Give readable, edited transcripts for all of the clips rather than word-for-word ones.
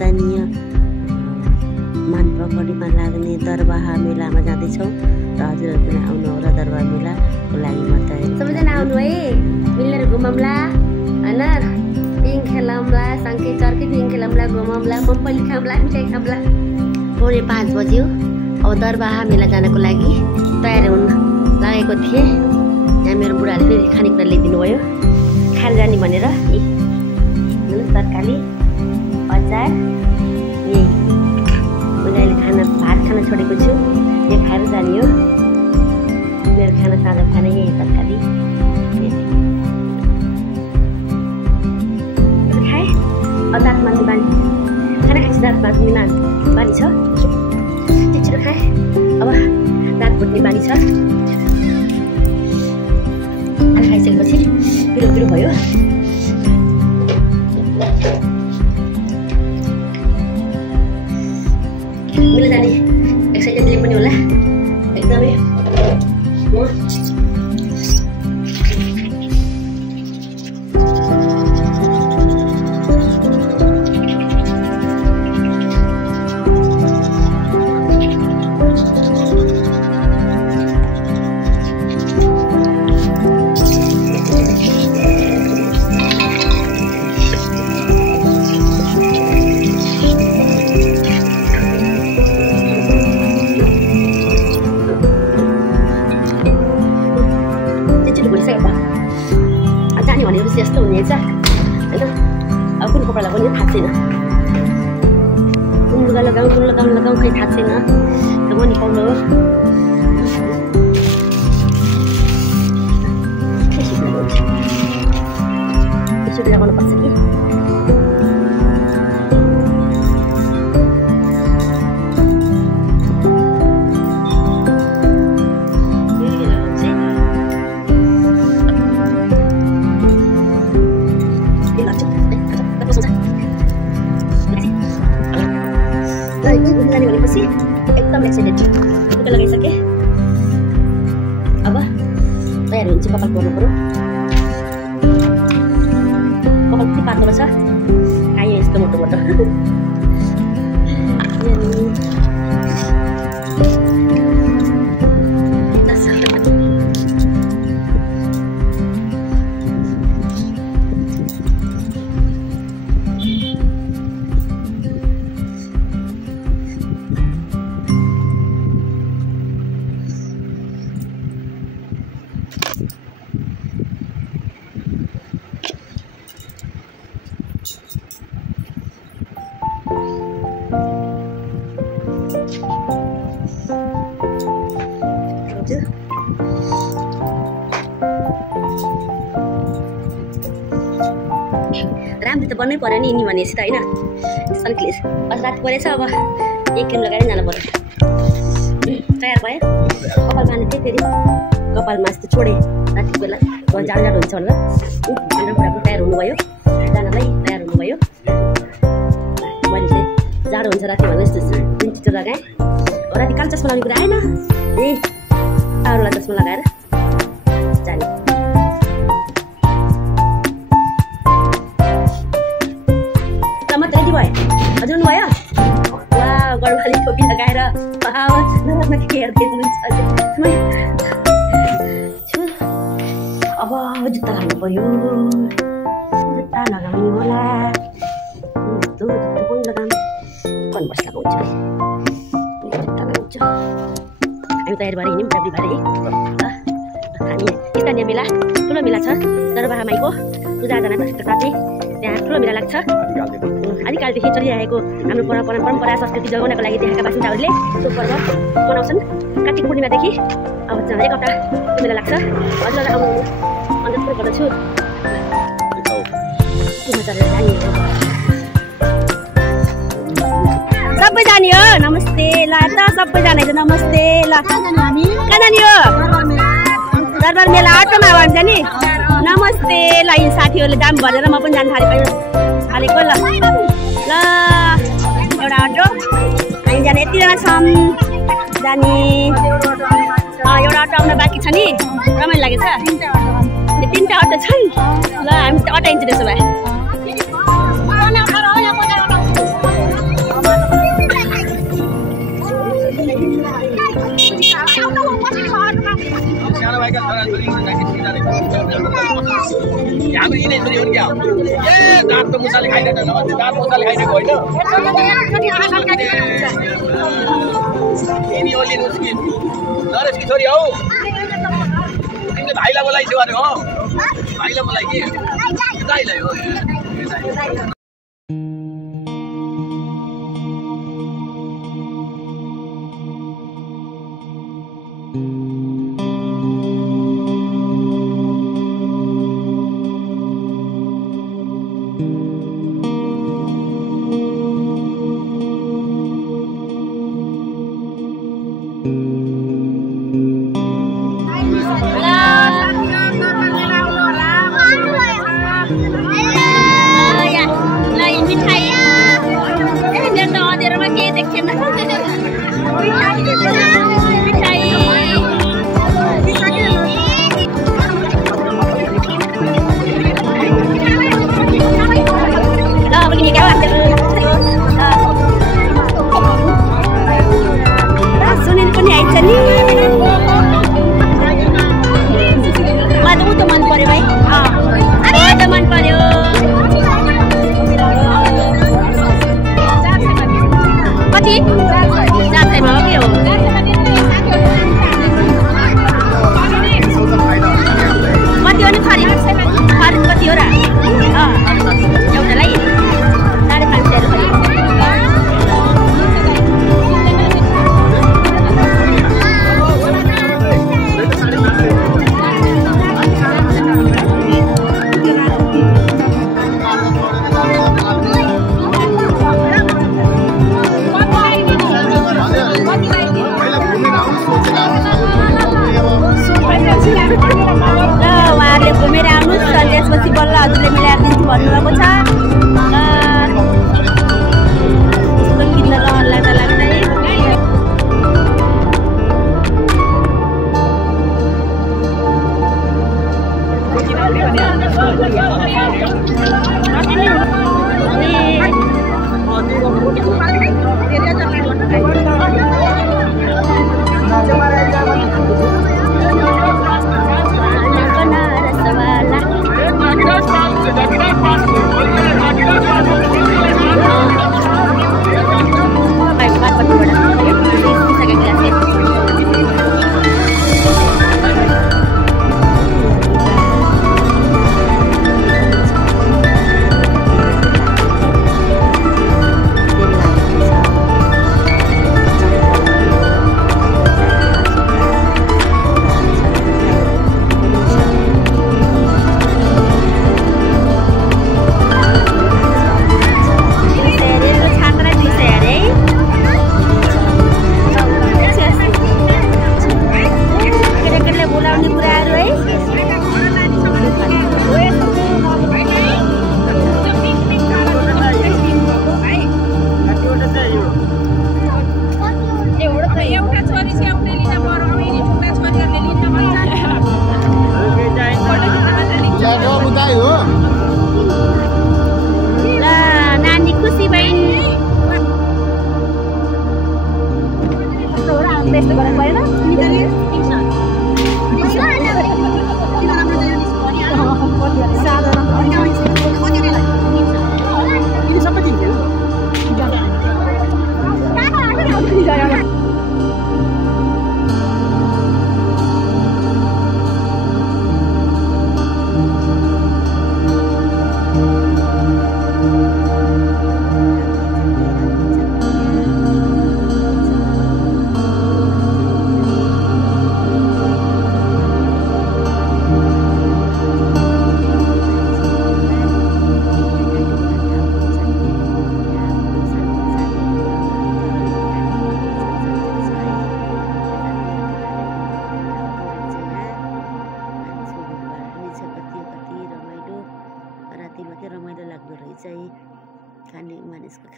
स्थानीय मानपखरीमा लाग्ने दरबाहा मेलामा जाँदैछौँ र हजुरहरू पनि आउनु होला दरबार मेलाको लागि म तयारी। सबैजना आउनु है, मिलेर घुमौँला होइन, पिङ खेलौँला, सँगै चर्कै पिङ खेलौँला, घुमौँला, मम्पली खाउँला, मिठाई खाउँला। पौने 5 बज्यो। अब दरबाहा मेला जानको लागि तयार हुन लागेको थिएँ। यहाँ मेरो बुढाले फेरि खानेकुरा ल्याइदिनु भयो खाएर जाने भनेर। तरकारी अचार यही मैले अहिले भात खान छोडेको छु, यो खाएर जाने हो। मेरो खाना साँझ खाना यही तरकारी खाएँ। दाँत मान्ने बानी खाना खाएपछि दाँत मान्ने बानी छ, छिटो खाएँ। अब दाँत फुट्ने बानी छ, खाइसकेपछि पिरो पिरो भयो। मिलेर जाने एक्साइटेडले पनि होला एकदमै। जाने भनेपछि यस्तो हुनेछ होइन। अब कुन कपडा लगाउने थाहा छैन, कुन लुगा लगाउँ कुन लगाउँ खै थाहा छैन। त म निकाल्नु हो यसो लगाउनु पर्छ कि। भनेपछि एकदम एक्साइटेड लुगा लगाइसकेँ। अब तयार हुन्छ, कपाल कोर्नु पऱ्यो। कपाल कति पातलो छ, खायो यस्तो मोटो मोटो। राम्रो त बन्नै पर्यो नि यिनी भनेपछि त होइन। सनग्लेस अझ राति परेछ, अब एक क्रिम लगाएर जानु पर्यो। तयार भयो, कपाल बाँध्ने थिएँ, फेरि कपालमा यस्तो छोडेँ रातिको बेला जाडो जाडो हुन्छ भनेर। मेरो बुढाको तयार हुनुभयो, जानलाई तयार हुनुभयो। मैले चाहिँ जाडो हुन्छ राति भनेर यस्तो जुन छिटो लगाएँ। राति कालो चस्मा लगाउने कुरा आएन, अरूलाई चस्मा लगाएर जाने। रेडी भयो हजुर भयो। वा गडवाली टोपी लगाएर हेर्दै हुनुहुन्छ। अब जुत्ता लगाउनु पर्यो, जुत्ता लगाउने होला। यस्तो जुत्ता पनि लगाउँ, कन्भर्स लगाउँछ, जुत्ता लगाउँछ। हामी तयार भएर हिँड्यौँ बुढाबुढी भएर। हामी स्थानीय मेला ठुलो मेला छ, दरबाहा माईको पूजा आजाना साथै त्यहाँ ठुलो मेला लाग्छ। आदिकालदेखि चलिरहेको हाम्रो परम्परा संस्कृति जोगाउनको लागि त्यहाँका बासिन्दाहरूले त्यो पर्व मनाउँछन्। कार्तिक पूर्णिमादेखि अब एक हप्ता त्यो मेला लाग्छ। हजुर आउनु अनुरोध गर्दछु। सबै जाने हो, नमस्ते ल त सबैजना नमस्ते ल। कहाँ जाने हो? दरबार मेला अटोमा हो हामी जाने। नमस्ते ल, यी साथीहरूले दाम भनेर म पनि जानु थालेको ल। ल एउटा अटो हामी जाने, यतिजना छौँ जाने। एउटा अटो आउन बाँकी छ नि, रमाइलो लागेछ। यो 3टा अटो छन् ल, हामी त अटाइन्छ त्यसो भए। हाम्रो यिनै छोरी हो नि क्या ए दाँतको मुसाले खाइरहेको छ नभए दाँत मुसाले खाइरहेको होइन यिनी ओली मुस्किल नरेशकी छोरी हौ तिमीले भाइलाई बोलाइ थियो अरे हो भाइलाई बोलाइ कि दाइलाई हो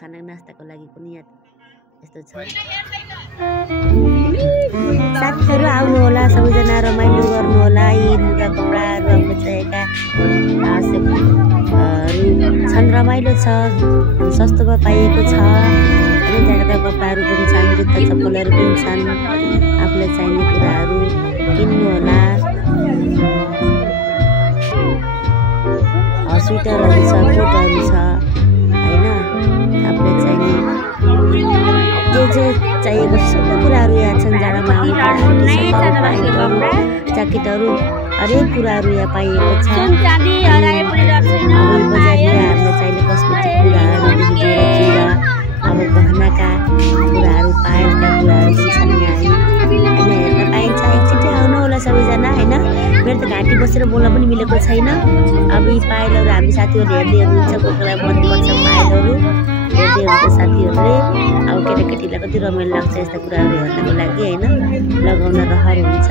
खाना नास्ताको लागि पनि यहाँ यस्तो छ। साथीहरू आउनु होला, सबैजना रमाइलो गर्नु होला। यी लुगा कपडाहरू हाम्रो चाहिएका छन्, रमाइलो छ, सस्तोमा पाइएको छ। अनेक जातका कपडाहरू पनि छन्, जुत्ता चप्पलहरू पनि छन्। आफूलाई चाहिने कुराहरू किन्नु होला। स्वेटरहरू छ, कोटहरू छ होइन। आफूलाई चाहिने जे चाहिएको सबै कुराहरू यहाँ छन्। जाडोमा ज्याकेटहरू हरेक कुराहरू यहाँ पाइएको छ। बजारहरूलाई चाहिने कस्मेटिक कुराहरूदेखि लिएर किरा अब गहनाका कुराहरू पायलका कुराहरू छन् यहाँ होइन, हेर्न पाइन्छ। एकचोटि आउनु होला सबैजना होइन। मेरो त घाँटी बसेर बोल्न पनि मिलेको छैन। अब यी पायलहरू हामी साथीहरूले हेर्दै हुनुहुन्छ, कोही कोहीलाई मनपर्छ पायलहरू हेर्दै हुन्छ साथीहरूले। अब केटाकेटीलाई कति रमाइलो लाग्छ यस्ता कुराहरू हेर्नको लागि होइन, लगाउन रहर हुन्छ।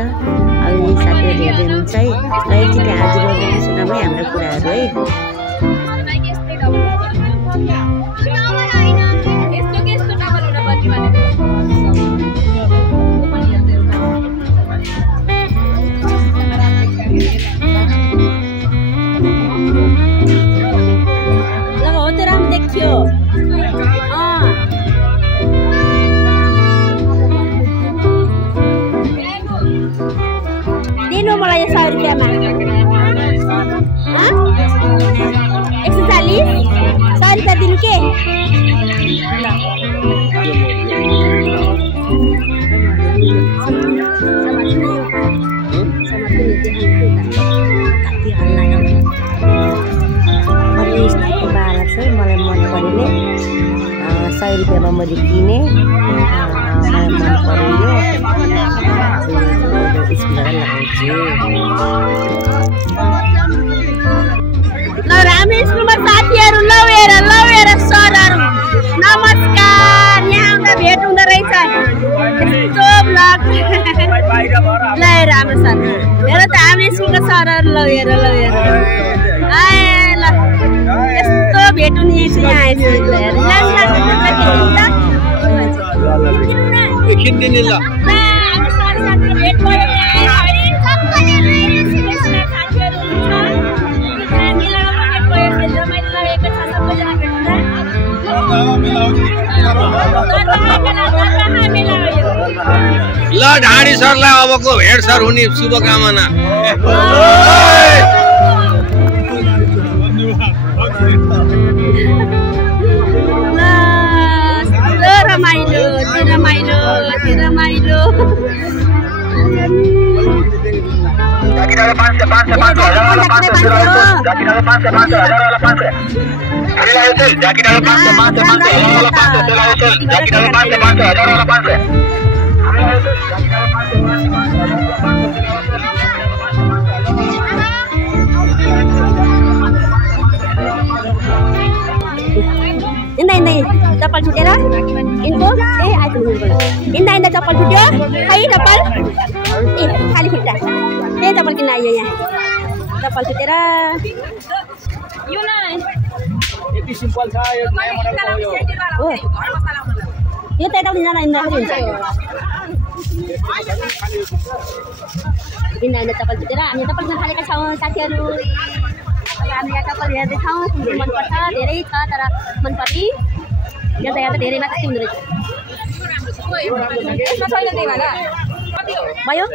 अब यी साथीहरूले हेर्दै हुनुहुन्छ है। र एकचोटि हाजिर गर्नु सुनामै हाम्रो कुराहरू है। दिनु मलाई 100 रुपियाँमा 140 100 रुपियाँ दिनु के? मलाई मन परेले 100 रुपियाँमा मैले किने, मलाई मन पऱ्यो ल राम्रो स्कुलमा साथीहरू लौ हेर सरहरू नमस्कार। यहाँ आउँदा भेट हुँदो रहेछ यस्तो ब्लग। ल राम्रो सर हेर त हाम्रो स्कुलको सरहरू लौ हेर आए ल यस्तो भेट हुने छ यहाँ ल ढाडी सरलाई अबको भेट सर हुने शुभकामना। रमाइलो चप्पल छुटेर इनको इंदा चप्पल छुट्यो खै चप्पल खाली खुट्टा त्यही चप्पल किन्न आइयो यहाँ चप्पल छुटेर यति सिम्पल छ यो नयाँ मोडलको हो यो त यता जाँदा हिँड्दाखेरि हुन्छ इंदा चप्पल छुटेर हामी चप्पल किन्न थालेका छौँ साथीहरू। हामी यहाँ चप्पल हेर्दैछौँ मनपर्छ धेरै छ तर मनपर्ने हेर्दा धेरै मात्र किन्दो रहेछ भयो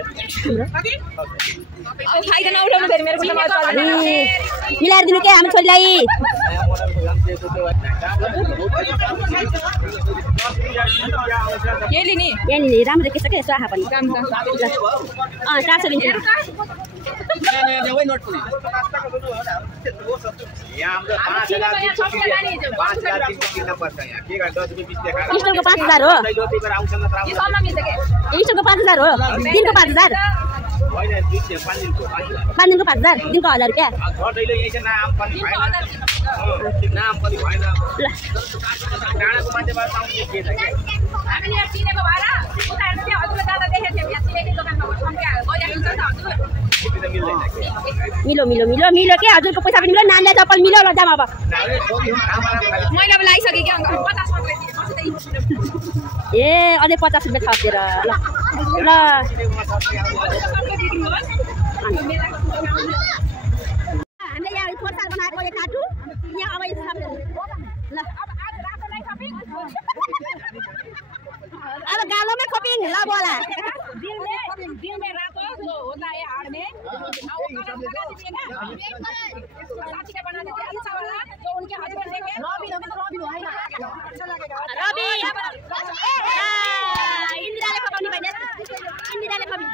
मिलाएर दिनु के हाम्रो छोरीलाई यहाँनिर राम्रो देखिन्छ क्या यसो आँखा पनि 400 लिन्छ स्टलको 5000 हो स्टलको 5000 हो दिनको 5000 5 दिनको 5000 दिनको 1000 रुपियाँ मिलो मिलो मिलो मिलो के हजुरको पैसा पनि मिलो नानीलाई चप्पल मिलो ल जाम अब मैले अब लाइसके के 50 ए अझै 50 रुपियाँ थपेर ल हामीले यहाँ फोटो बनाएको यो काटु यहाँ अब ल अब गालोमै खोपिङ ल बोला दिन में रातो जो होता है हाड़ में इन्दिराले पकाउने भएन इन्दिराले पकाउने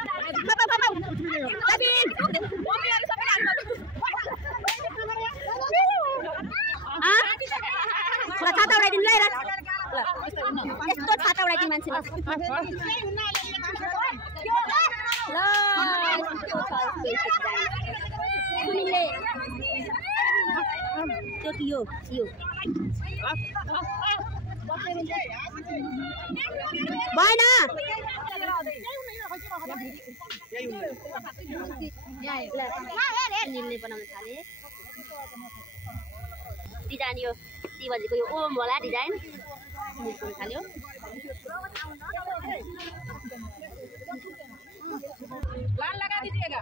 छाता उडाइदिनु ल यस्तो छाता उडाइदिनु मान्छेले त्यो कि यो भएन बनाउन थाले डिजाइन यो शिवजीको यो ओम होला डिजाइन थाल्यो लाल लगा दीजिएगा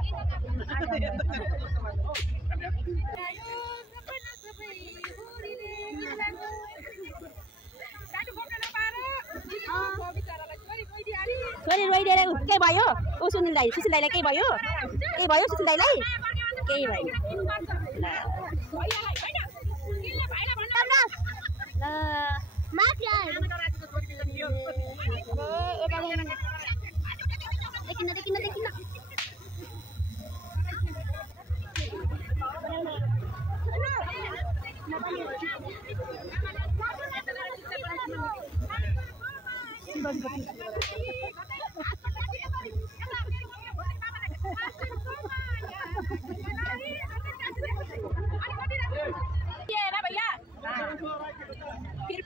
छोरी रोइदिएर के भयो ऊ सुनिल दाइ सुशील दाइलाई के भयो सुशील दाइलाई केही भयो देखिन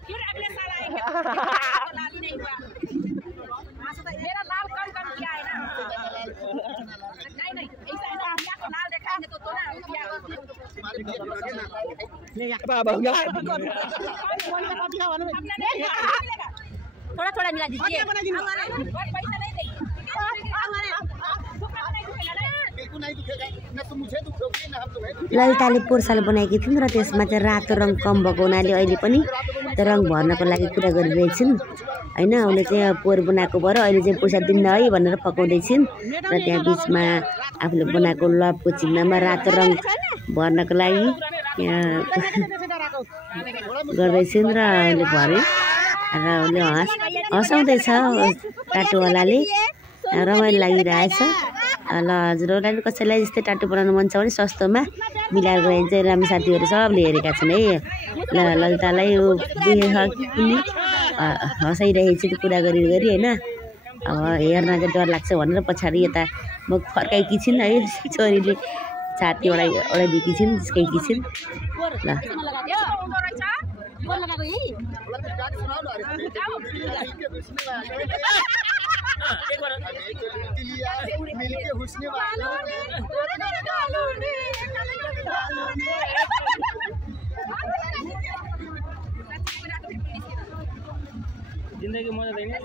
फिर अगले साल आएंगे लाल ही नहीं हुआ मेरा लाल कम किया है ना नहीं ऐसा है ना तो लाल दिखाएंगे तो ना थोड़ा मिला दीजिए पैसा नहीं देंगे ललिताले पोर्साल बनाएकी थिइन् र त्यसमा चाहिँ रातो रङ कम भएको हुनाले अहिले पनि त्यो रङ भर्नको लागि कुरा गरिरहेछिन् हैन उसले चाहिँ पोर बनाएको भएर अहिले चाहिँ पैसा दिन्न है भनेर फकाउँदैछिन् र त्यहाँ बिचमा आफूले बनाएको लभको चिन्हमा रातो रङ भर्नको लागि गर्दैछिन् र उसले भर्यो र उसले हँसाउँदैछ टाटोवालाले रमाइलो लागिरहेछ ल हजुरहरूलाई पनि कसैलाई यस्तै टाटो बनाउनु मन छ भने सस्तोमा मिलाएर गयो चाहिँ राम्रो साथीहरू सबले हेरेका छन् है ल ललितालाई यो पनि हँसाइरहेको छु कुरा गरी होइन अब हेर्न चाहिँ डर लाग्छ भनेर पछाडि यता म फर्काएकी छिन् है छोरीले छाती ओडाइदिएकी छिन् जिस्काएकी छिन् ल जिंदगी मजा देंगे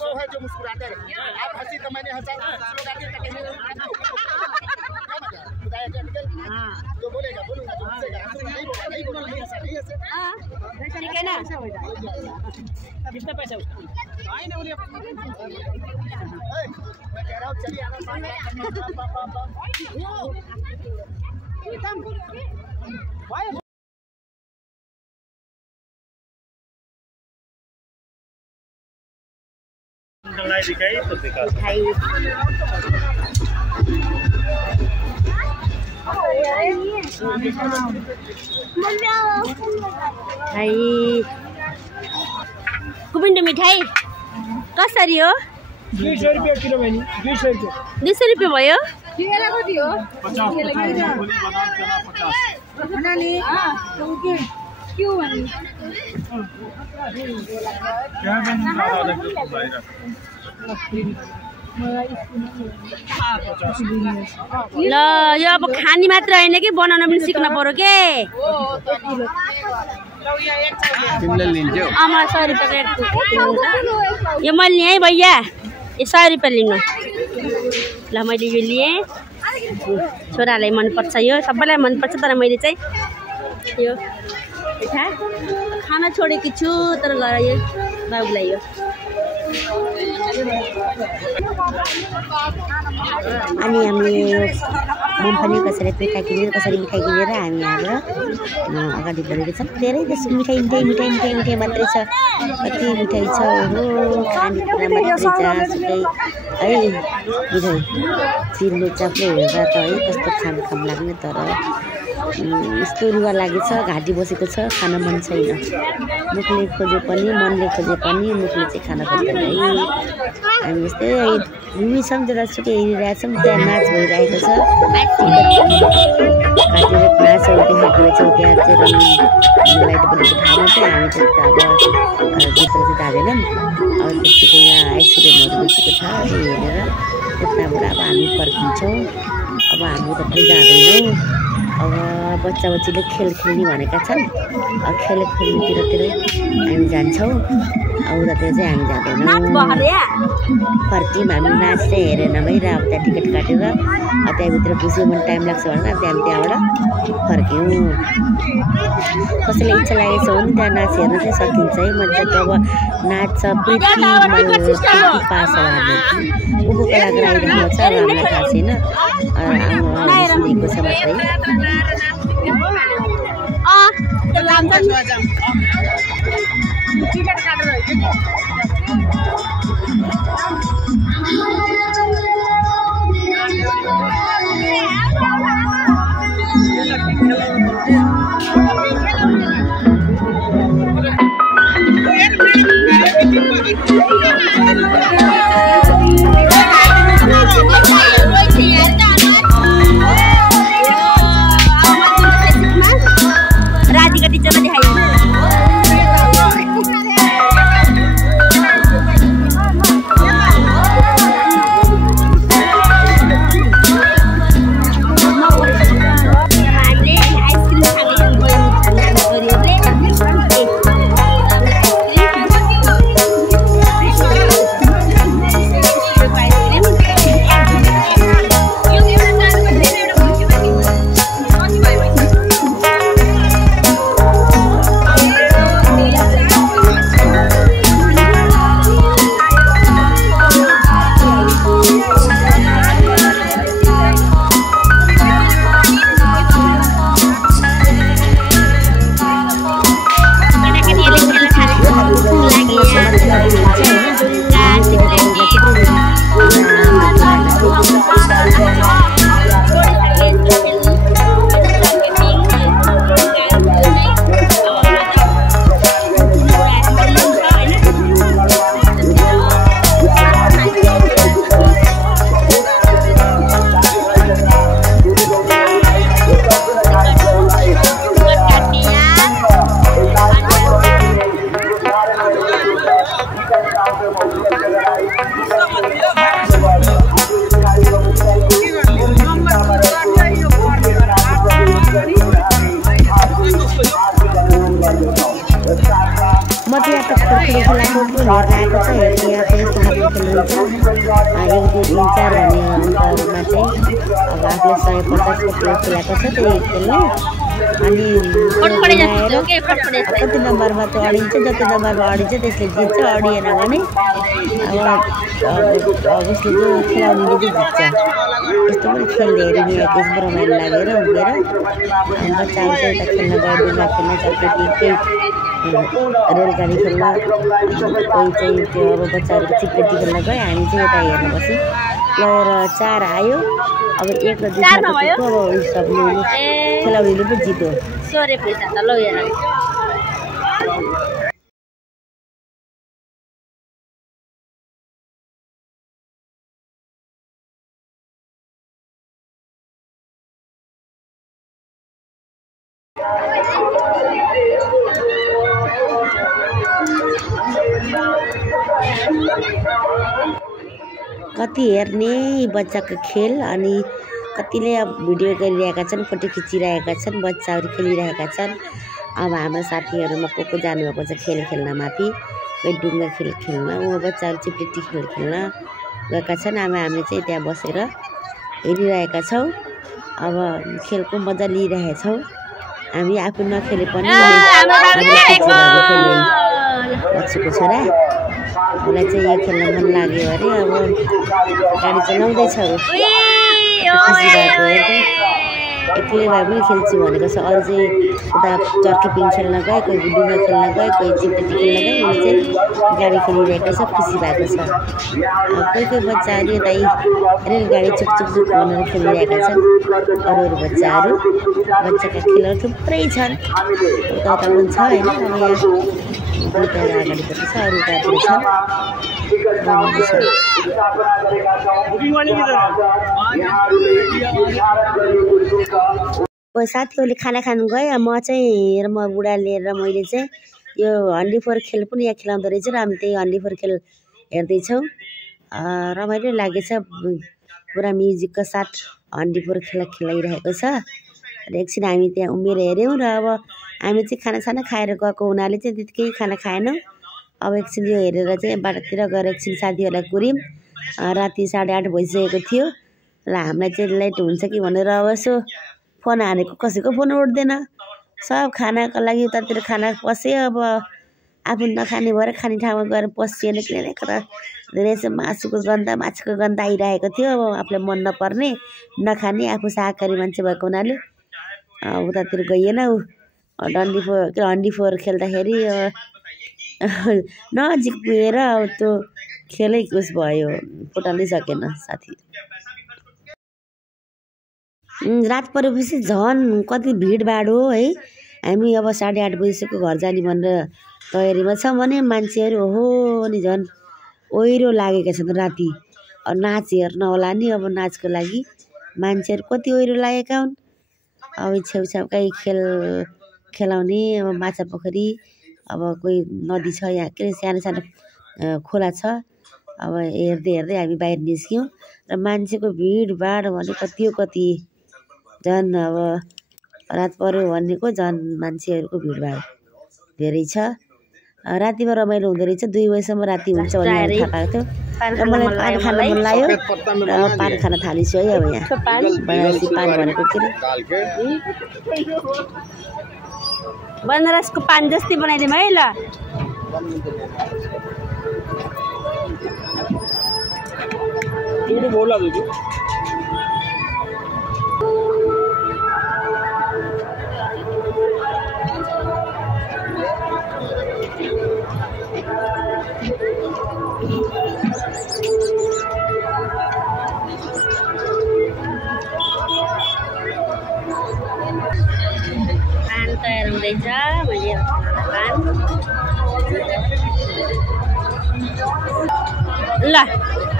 वो है जो मुस्कुराते रहे आप हंसी तो मैंने हंसा जो बोलेगा बोलूंगा जो हंसेगा नहीं ठीक है ना कितना पैसा मैं कह रहा हूँ चलिए दिखाई तो दिखा कुपिन्डो मिठाई कसरी हो 200 रुपैयाँ किलो बहिनी 200 रुपैयाँ 200 रुपैयाँ भयो ल यो अब खानी मात्र होइन कि बनाउन पनि सिक्न पर्यो के अमा 100 रुपैयाँ यो मैले लिएँ भैया यो 100 रुपैयाँ लिनु ल मैले यो लिएँ छोरालाई मनपर्छ यो सबैलाई मनपर्छ तर मैले चाहिँ यो खाना छोडेकी छु तर गएर यो बाबुलाई यो अनि हामीले मूँगफली कसरी पिठा किनेर कसरी मिठाई किनेर हामी यहाँबाट अगाडि बढेको छौँ। धेरै जस्तो मिठाई मात्रै छ। कति मिठाई छ हो खानेकुरा मात्रै जहाँसुकै है मिठाई चिल्लो चाप्लो हेर्दा त है कस्तो खाम लाग्ने तर यस्तो रुवा लागेछ घाँटी बसेको छ खान मन छैन। मुखले खोजे पनि मनले खोजे पनि मुखले चाहिँ खान खोज्दैन है। हामी यस्तै रुमीछौँ जतासुकै हेरिरहेछौँ त्यहाँ नाच भइरहेको छ। काटेर नाचहरू देखाएको रहेछौँ त्यहाँ चाहिँ लाइट बलेको ठाउँमा चाहिँ हामी चाहिँ अब भित्र चाहिँ जाँदैनौँ। अब त्यतिको यहाँ आइसक्रिमहरू बेचेको छ हेरेर त्यताबाट अब हामी फर्किन्छौँ। अब हामी त पनि जाँदैनौँ। अब बच्चा बच्चीले खेल खेल्ने भनेका छन्। अब खेल खेल्नेतिरै हामी जान्छौँ। अब उतातिर चाहिँ हामी जाँदैनौँ। फर्क्यौँ हामी नाच चाहिँ हेरेन भएर अब त्यहाँ टिकट काटेर त्यहाँभित्र घुस्यो भने टाइम लाग्छ भनेर त्यहाँबाट फर्क्यौँ। कसैले इच्छा लागेको छ भने त्यहाँ नाच हेर्न चाहिँ सकिन्छ है। मजाको अब नाच प्रीति पास हो हामी को कलाकार आइरहेको छ अब हामीलाई थाहा छैन। सुनेको छ मात्रै। कति नम्बरमा त अडिन्छ जति नम्बरमा अडिन्छ त्यसले जित्छ अडिएन भने अब उसले जो खेलाउनेले चाहिँ जित्छ। यस्तो पनि खेल हेरिने त्यसमा रमाइलो लागेर उभिएर बच्चाहरू चाहिँ यता खेल्न गयो डुङ्गा खेल्न चलपेटी केही रेलगाडी खेल्न कोही चाहिँ त्यो अब बच्चाहरूको चिकपेटी खेल्न गयो। हामी चाहिँ यता हेर्न बस्यौँ। लगेर 4 आयो। अब 1 र 2 सबले खेलाउनेले पो जित्यो। सोरे पैसा त लो हेर कति हेर्ने बच्चाको खेल अनि कतिले अब भिडियो गरिरहेका छन् फोटो खिचिरहेका छन् बच्चाहरू खेलिरहेका छन्। अब हाम्रो साथीहरूमा को जानुभएको छ खेल खेल्न माथि कोही डुङ्गा खेल खेल्न ऊ बच्चाहरू चिप्लेटी खेल खेल्न गएका छन्। अब हामी चाहिँ त्यहाँ बसेर हेरिरहेका छौँ। अब खेलको मजा लिइरहेछौँ। हामी आफू नखेले पनि बच्चीको छोरा मलाई चाहिँ यो खेल्न मन लाग्यो अरे अब गाडी चलाउँदैछ खुसी भएको एक्लै भए पनि खेल्छु भनेको छ अरू चाहिँ उता चर्की पिङ खेल्न गए कोही डुङ्गा खेल्न गए कोही चिपटी खेल्न गए उसले चाहिँ गाडी खेलिरहेको छ खुसी भएको छ कोही कोही बच्चाहरू यता रेलगाडी चुकचुक भनेर खेलिरहेका छन् अरू बच्चाहरू बच्चाका खेलहरू थुप्रै छन् उता उता पनि छ होइन अब यहाँ दुईवटा अगाडिपट्टि छ अरू उतातिर छन् साथीहरूले खाना खानु गए म चाहिँ र म बुढा लिएर मैले चाहिँ यो हन्डी फोर खेल पनि यहाँ खेलाउँदो रहेछ र हामी त्यही हन्डी फोर खेल हेर्दैछौँ रमाइलो लागेछ पुरा म्युजिकको साथ हन्डी फोर खेलाइरहेको छ र एकछिन हामी त्यहाँ उभिएर हेऱ्यौँ र अब हामी चाहिँ खानासाना खाएर गएको हुनाले चाहिँ त्यतिकै खाना खाएनौँ अब एकछिन यो हेरेर चाहिँ बाटोतिर गएर एकछिन साथीहरूलाई कुर्यौँ राति 8:30 भइसकेको थियो ल हामीलाई चाहिँ लेट हुन्छ कि भनेर अब यसो फोन हानेको कसैको फोन उठ्दैन सब खानाको लागि उतातिर खाना पस्यो अब आफू नखाने भएर खाने ठाउँमा गएर पसिएन किनभने कता धेरै चाहिँ मासुको गन्ध आइरहेको थियो अब आफूलाई मन नपर्ने नखाने आफू शाकाहारी मान्छे भएको हुनाले उतातिर गइएन हन्डी फोर खेल्दाखेरि नजिक पुगेर अब त्यो खेलै उस भयो फुटाउनै सकेन साथी रात परेपछि झन् कति भिडभाड हो है हामी अब 8:30 बजिसक्यो घर जाने भनेर तयारीमा छ भने मान्छेहरू ओहो नि झन् ओहिरो लागेका छन् राति नाच हेर्न होला नि अब नाचको लागि मान्छेहरू कति ओहिरो लागेका हुन् अब छेउछाउकै खेलाउने अब माछा पोखरी अब कोही नदी छ यहाँ के सानो सानो खोला छ अब हेर्दै हामी बाहिर निस्क्यौँ र मान्छेको भिडभाड भने कति झन् अब रात पर्यो भनेको झन् मान्छेहरूको भिडभाड धेरै छ रातिमा रमाइलो हुँदो रहेछ 2 बजीसम्म राति हुन्छ भनेर थाहा पाएको थियो र मलाई पान खान मन लाग्यो र पान खान थालिछु है अब यहाँ बनारसी पान भनेको के अरे बनारसको पान जस्तै बनाइदिउँ है ल तयार हुँदैछ मैले पान ल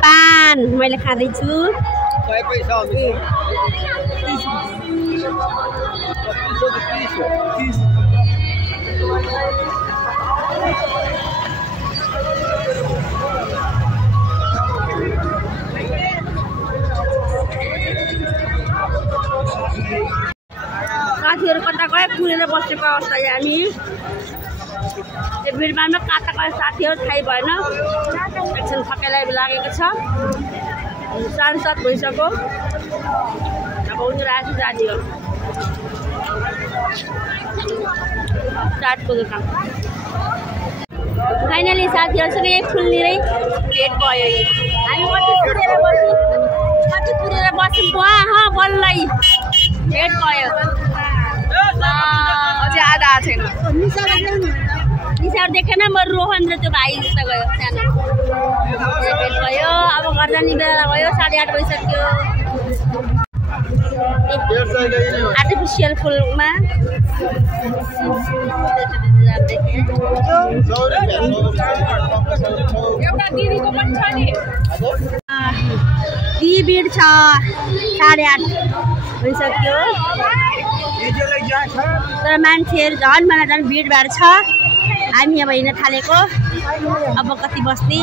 पान मैले खाँदैछु साथीहरू कता गए पुगेर बसेको अवस्था हामी त्यो भिडभाडमा कता गए साथीहरू थाहै भएन एकछिन थकाइलाई लागेको छ 7:30 भइसक्यो अब उनीहरू आज जाने हो चाटको दोकान फाइनली साथीहरूसँग यही फुल लिँदै भेट भयो हामी कति पुगेर बस्यौँ बल्लै भेट भयो अझै आधा छैन निसार देखेन म रोहन र त्यो भाइ उता गयो सानो भेट भयो अब घर जाने बेला भयो 8:30 भइसक्यो आर्टिफिसियल फुलमा एउटा दिदीको पनि छ नि भिड छ 8:30 भइसक्यो तर मान्छेहरू झन् मलाई झन् भिडभाड छ हामी अब हिँड्न थालेको अब कति बस्ने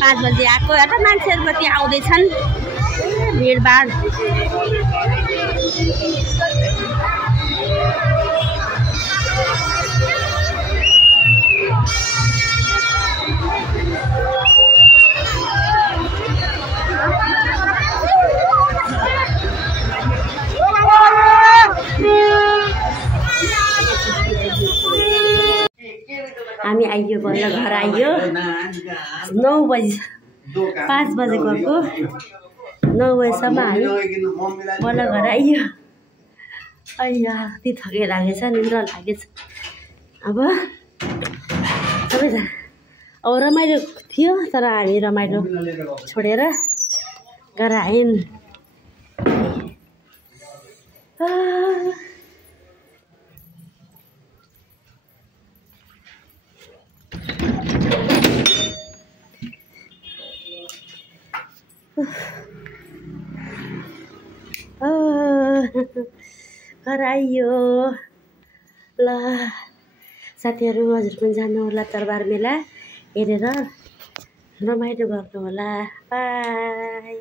5 बजे आएको हेर्दा मान्छेहरू कति आउँदैछन् भिडभाड हामी आइयो बल्ल घर आइयो 9 बजी 5 बजे गएको 9 बजीसम्म आयो बल्ल घर आइयो अय्या ती थके लागेछ निन्द्रा लागेछ अब सबैजना अब रमाइलो थियो तर हामी रमाइलो छोडेर घर आयौँ घर आइयो ल साथीहरू हजुर पनि जानु होला दरबार मेला हेरेर रमाइलो गर्नु होला बाई।